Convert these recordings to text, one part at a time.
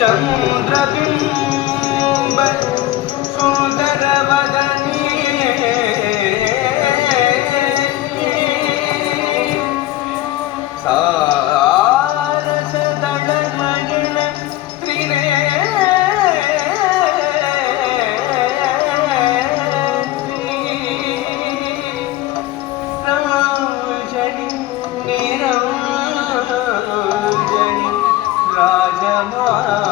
चंद्रबिंब सुंदर वदनी सारस दल नयन त्रिनेत्री निरंजनी राजमारणी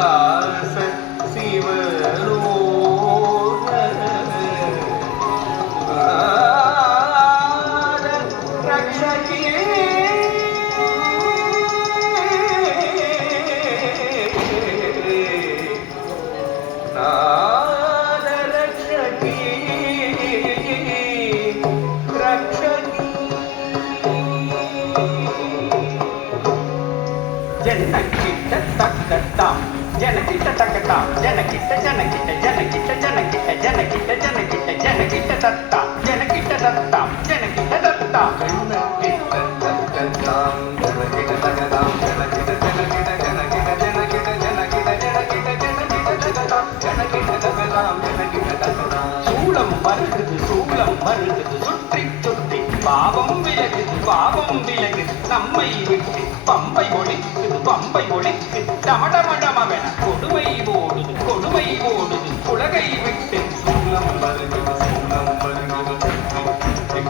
दास शिवलोक रक्षकी जनकिट्ट तक्कता जनकिट्ट तक्कता जनकिट्ट जनकिट्ट जनकिट्ट जनकिट्ट जनकिट्ट जनकिट्ट जनकिट्ट दत्ता जनकिट्ट दत्ता जनकिट्ट दत्ता जनकिट्ट तक्कता जनकिट्ट तक्कता जनकिट्ट जनकिट्ट जनकिट्ट जनकिट्ट जनकिट्ट जनकिट्ट जनकिट्ट दत्ता जनकिट्ट तक्कता जनकिट्ट दत्ता சூளம் மருகுது சுற்றி சுற்றி பாவம் விலகுது நம்மை விட்டு பம்பை ஒழிக்குது டமடமடமவென கொடுமை ஓடுது உலகை விட்டு சூளம் மருகுது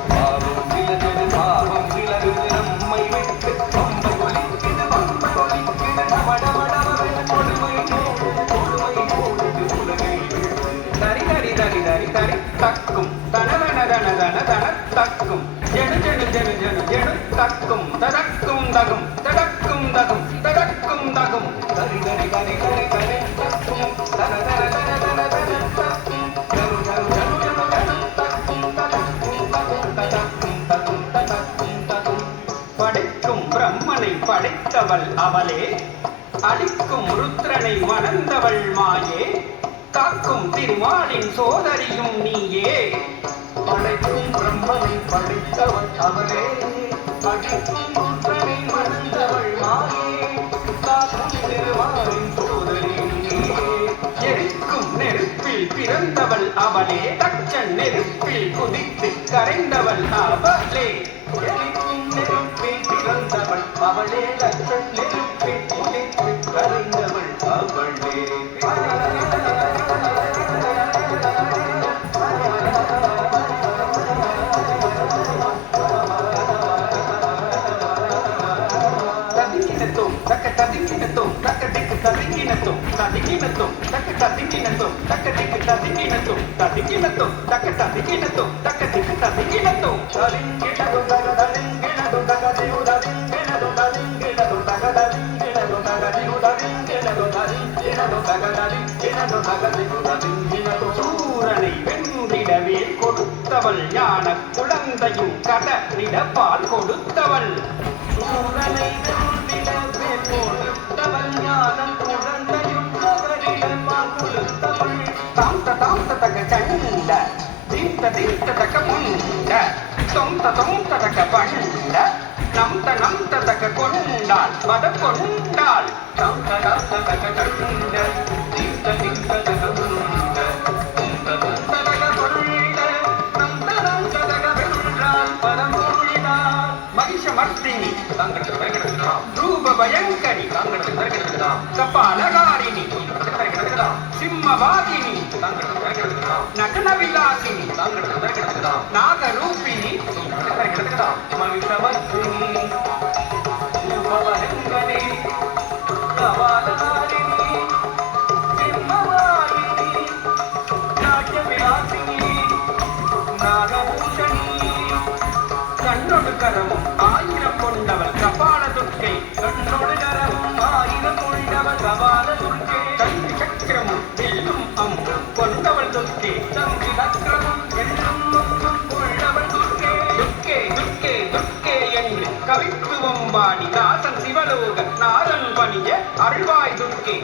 பாவம் விலகுது நம்மை விட்டு பம்பை ஒழிக்குது டமடமடமவென கொடுமை ஓடுது உலகை விட்டு தரி தரி தரி தரி தரி தக்கும் தனதன தக்கும் ஜெனு ஜெனு ஜெனு ஜெனு ஜெனு தக்கும் தடக்கும் தகும் தடக்கும் தகும் தடக்கும் தகும் தரி தரி தரி தரி தரி தக்கும் தனதன தக்கும் ஜனு ஜனு ஜனு ஜனு ஜனு தக்கும் தடக்கும் தகும் தடக்கும் தகும் தடக்கும் தகும் படைக்கும் பிரம்மனை படைத்தவள் அவளே அளிக்கும் ருத்ரனை மணந்தவள் மாயே காக்கும் திருமாலின் சோதரியும் நீயே படைக்கும் பிரம்மனை படைத்தவள் அவளே அடிக்கும் ருத்ரனை மணந்தவள் மாயே காக்கும் திருமாலின் சோதரியும் நீயே எரிக்கும் நெருப்பில் பிறந்தவள் அவளே தச்சன் நெருப்பில் குதித்து கரைந்தவள் அவளே எரிக்கும் நெருப்பில் பிறந்தவள் அவளே தச்சன் நெருப்பில் குதித்து கரைந்தவள் அவளே சூரனை வென்றிடவே கொடுத்தவள் ஞான குழந்தையும் கடலிட பால் கொடுத்தவள் சூரனை வென்றிடவே கொடுத்தவள் ஞான குழந்தையும் கடலிட பால் கொடுத்தவள் தாம் தக சண்ட தீர்த்த தக முண்ட தொந்த தக பண்ட நம் தக கொண்டாள் வட கொண்டாள் தம் தக சண்ட தீர்த்த தக முண்ட தொந்த தக கொண்ட நம் தக வென்றாள் பரம் கொண்டாள் மகிஷமர்த்தினி தாங்கள் வருகிறாம் ரூப பயங்கரி தாங்கள் வருகிறாம் கபாலகாரிணி சிம்மவாகினி தாங்கள் வருகிறாம் நகன விலாசினி தாங்கள் வருகிறாம் நாகரூபிணி வருகிறாம் மகிஷமர்த்தினி ரூப பயங்கரி கபாலகாரிணி சிம்மவாகினி நாட்ய விலாசினி நாகபூஷணி கண்ணொடு கரமும் ஆயிரம் கொண்டவள் கபால துர்க்கை கண்ணொடு கரமும் ஆயிரம் கொண்டவள் கபால துர்க்கை கல்வி சக்கரமும் எல்லும் அம்பும் கொண்டவள் துர்க்கை சந்தி சக்கரமும் எல்லும் அம்பும் கொண்டவள் துர்க்கை துர்க்கே துர்க்கே துர்க்கே என்று கவித்துவம் பாடி தாசன் சிவலோக நாதன் பணிய அருள்வாய் துர்க்கே